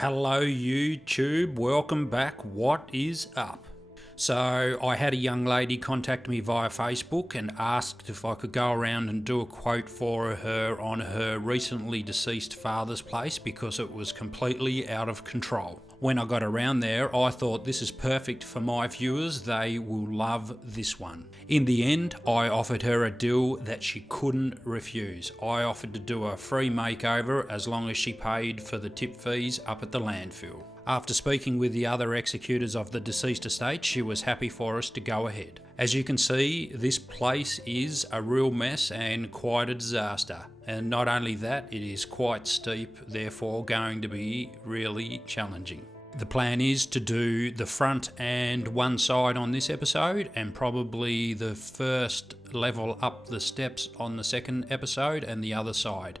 Hello YouTube, welcome back. What is up? So I had a young lady contact me via Facebook and asked if I could go around and do a quote for her on her recently deceased father's place because it was completely out of control. When I got around there, I thought this is perfect for my viewers, they will love this one. In the end, I offered her a deal that she couldn't refuse. I offered to do a free makeover as long as she paid for the tip fees up at the landfill. After speaking with the other executors of the deceased estate, she was happy for us to go ahead. As you can see, this place is a real mess and quite a disaster. And not only that, it is quite steep, therefore going to be really challenging. The plan is to do the front and one side on this episode and probably the first level up the steps on the second episode and the other side.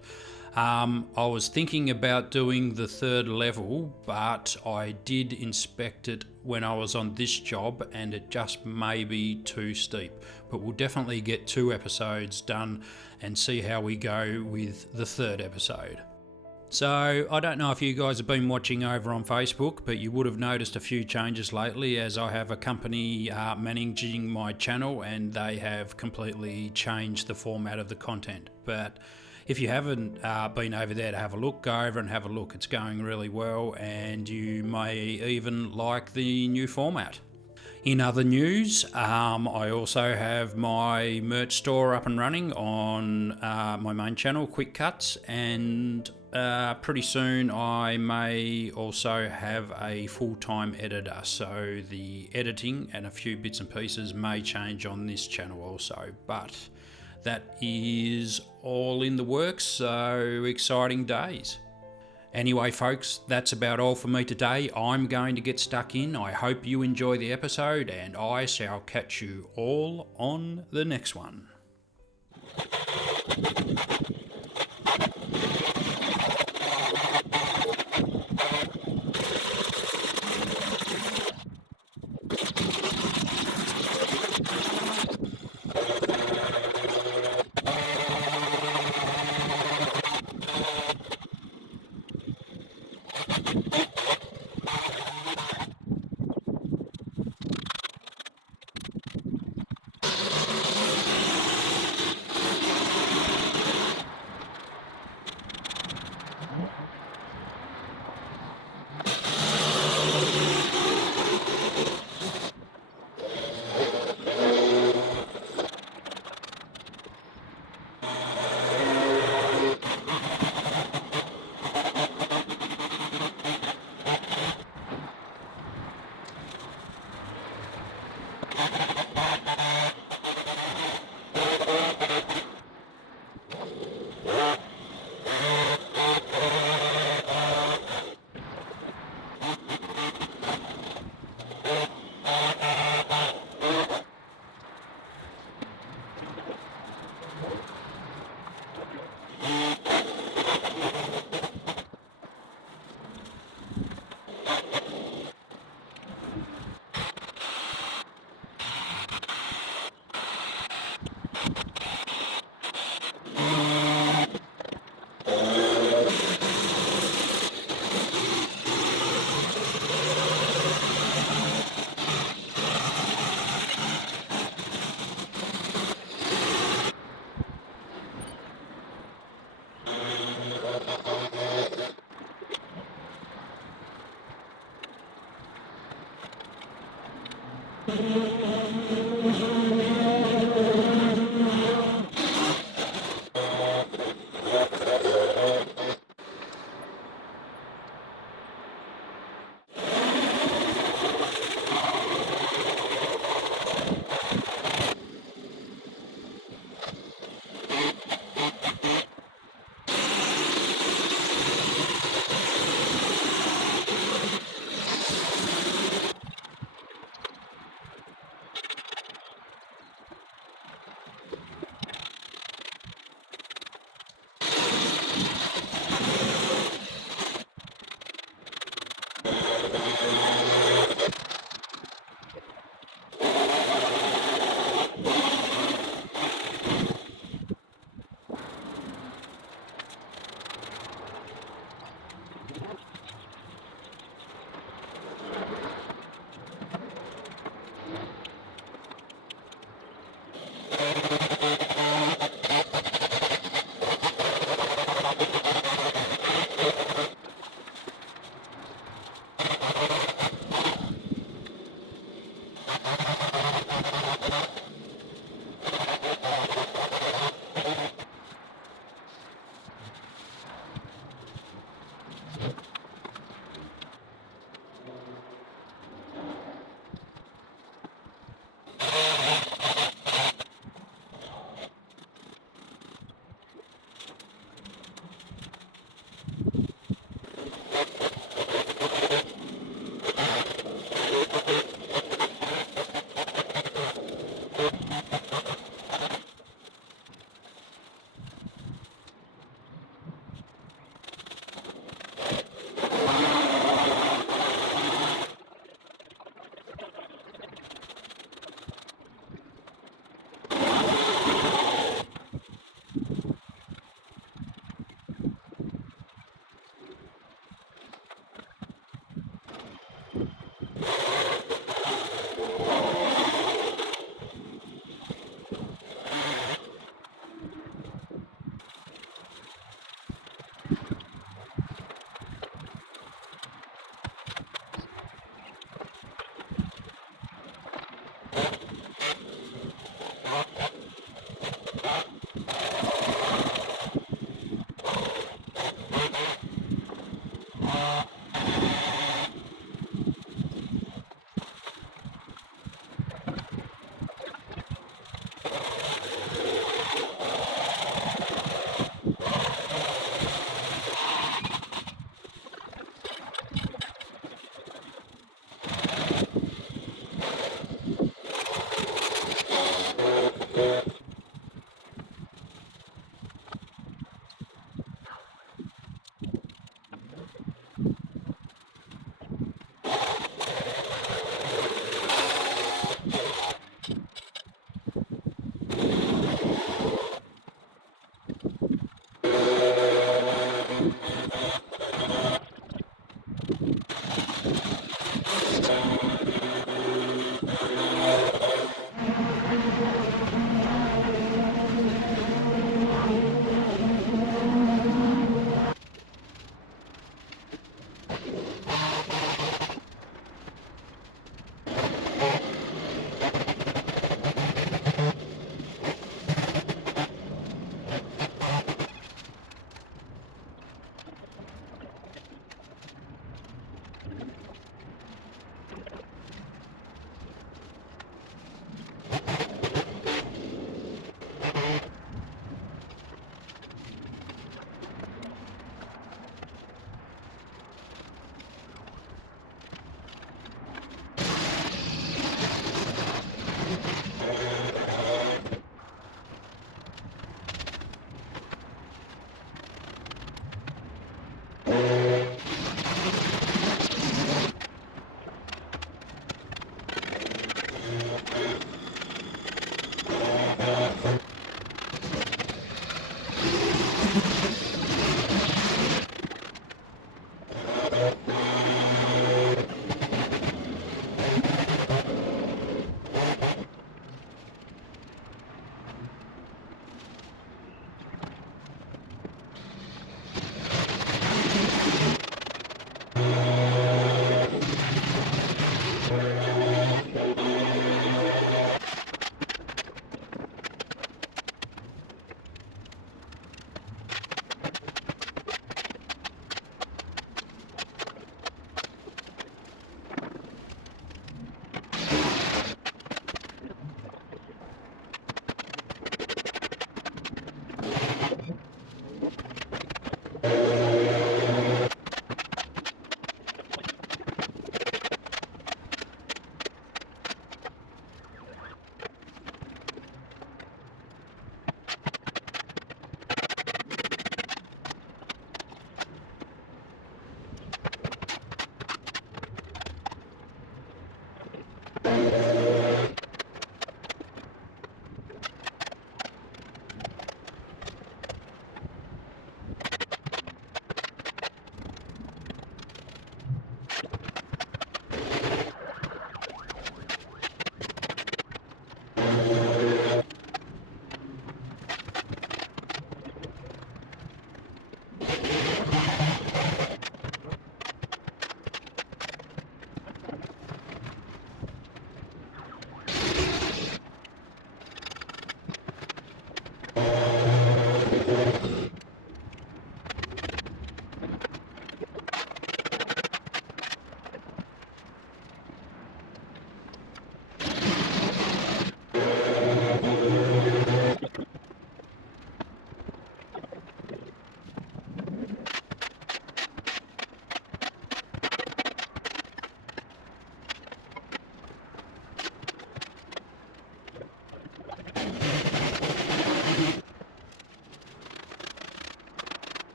I was thinking about doing the third level, but I did inspect it when I was on this job and it just may be too steep. But we'll definitely get 2 episodes done and see how we go with the third episode. So, I don't know if you guys have been watching over on Facebook, but you would have noticed a few changes lately as I have a company managing my channel and they have completely changed the format of the content. But if you haven't been over there to have a look, go over and have a look. It's going really well and you may even like the new format. In other news, I also have my merch store up and running on my main channel, Quick Cuts, and pretty soon I may also have a full-time editor, so the editing and a few bits and pieces may change on this channel also, but that is all in the works, so exciting days. Anyway folks, that's about all for me today. I'm going to get stuck in. I hope you enjoy the episode and I shall catch you all on the next one.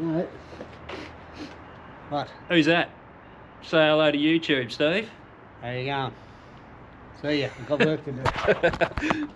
No. What? Who's that? Say hello to YouTube, Steve. How you going? See ya. I've got work to do.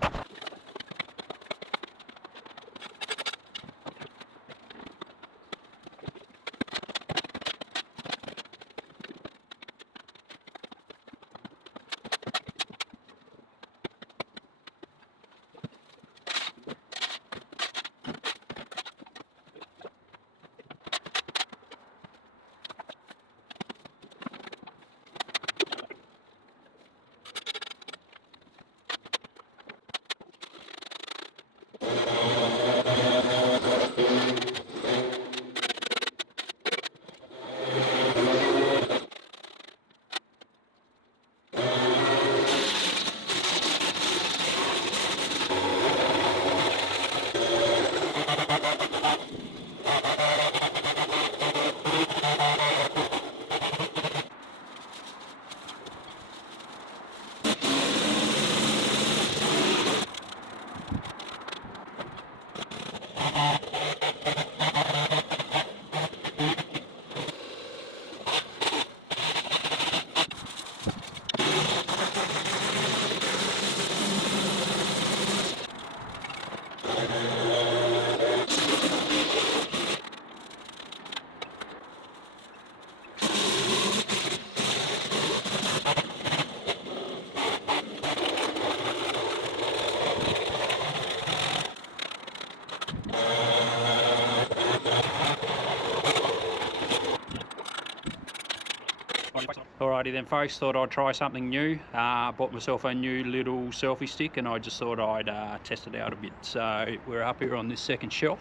Alrighty then folks, thought I'd try something new. Bought myself a new little selfie stick and I just thought I'd test it out a bit. So we're up here on this second shelf,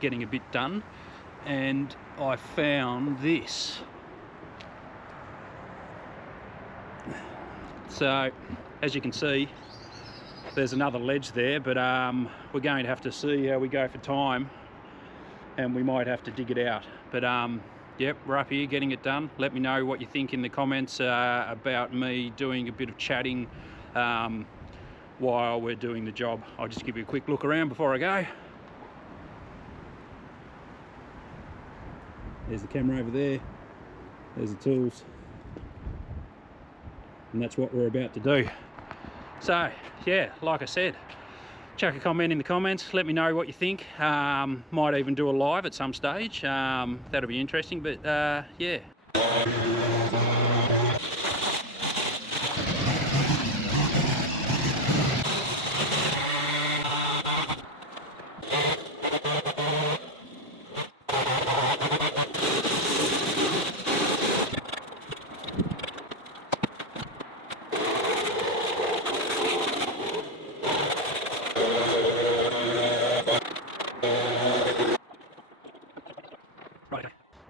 getting a bit done, and I found this. So as you can see, there's another ledge there, but we're going to have to see how we go for time, and we might have to dig it out. But yep, we're up here getting it done. Let me know what you think in the comments about me doing a bit of chatting while we're doing the job. I'll just give you a quick look around before I go. There's the camera over there, there's the tools, and that's what we're about to do. So yeah, like I said, chuck a comment in the comments, let me know what you think. Might even do a live at some stage, that'll be interesting, but yeah.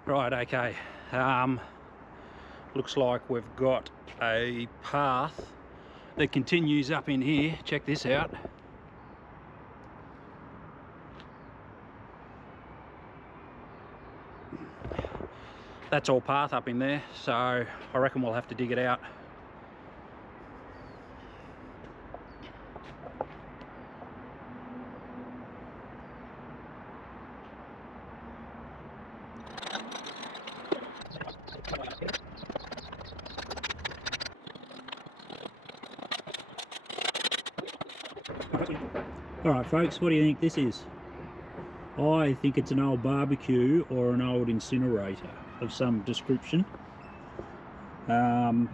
Right, okay. Looks like we've got a path that continues up in here. Check this out. That's all path up in there, so I reckon we'll have to dig it out. Alright folks, what do you think this is? I think it's an old barbecue or an old incinerator of some description. But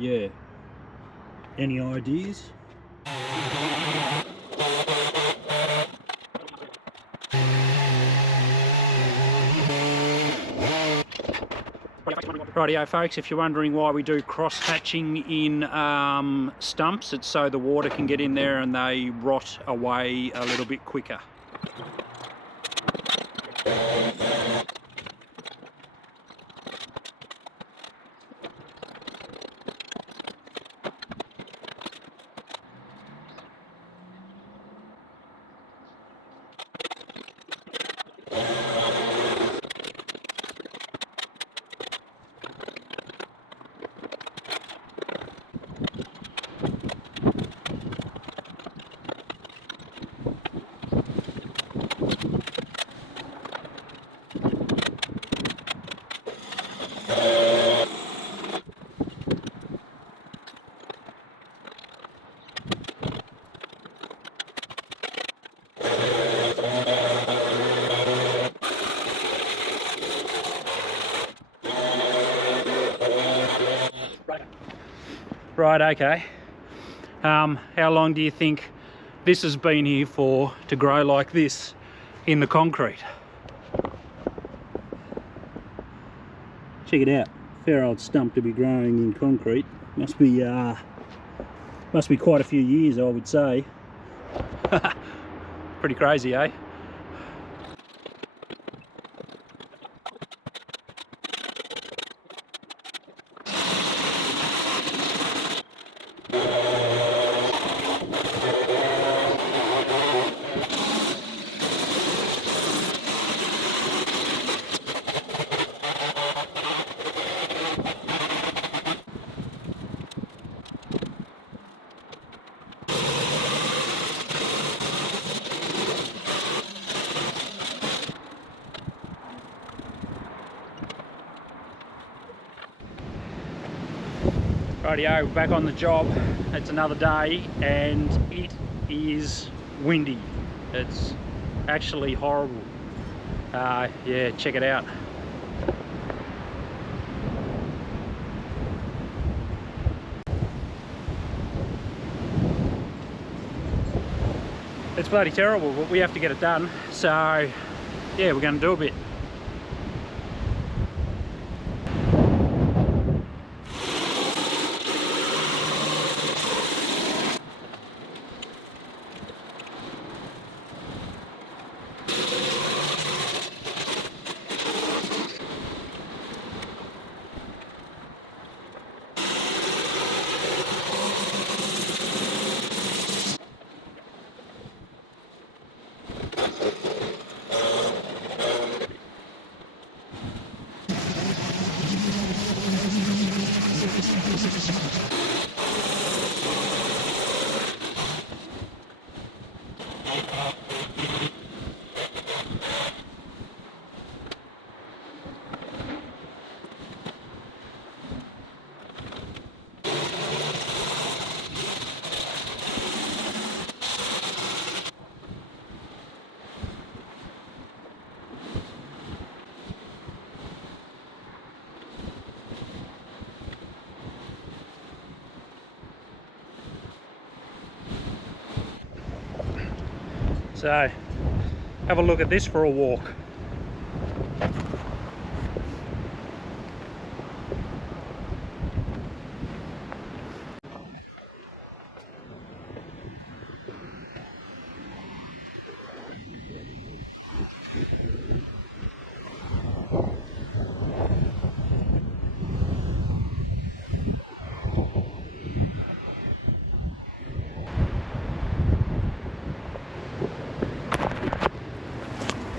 yeah, any ideas? Rightio folks, if you're wondering why we do cross-hatching in stumps, it's so the water can get in there and they rot away a little bit quicker. Right, okay. How long do you think this has been here for to grow like this in the concrete? Check it out. Fair old stump to be growing in concrete. Must be quite a few years, I would say. Pretty crazy, eh? Rightio, we're back on the job. It's another day and it is windy. It's actually horrible. Yeah, check it out. It's bloody terrible, but we have to get it done. So yeah, we're going to do a bit. So have a look at this for a walk.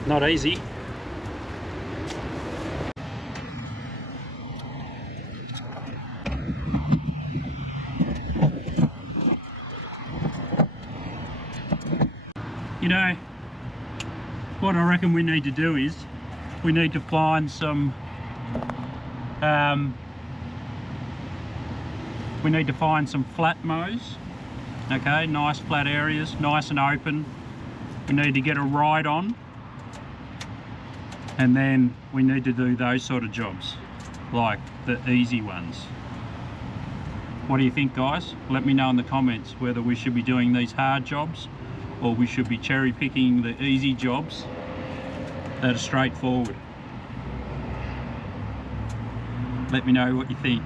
Not easy. You know, what I reckon we need to do is we need to find some flat mows. Okay, nice flat areas, nice and open. We need to get a ride on, and then we need to do those sort of jobs, like the easy ones. What do you think, guys? Let me know in the comments whether we should be doing these hard jobs or we should be cherry picking the easy jobs that are straightforward. Let me know what you think.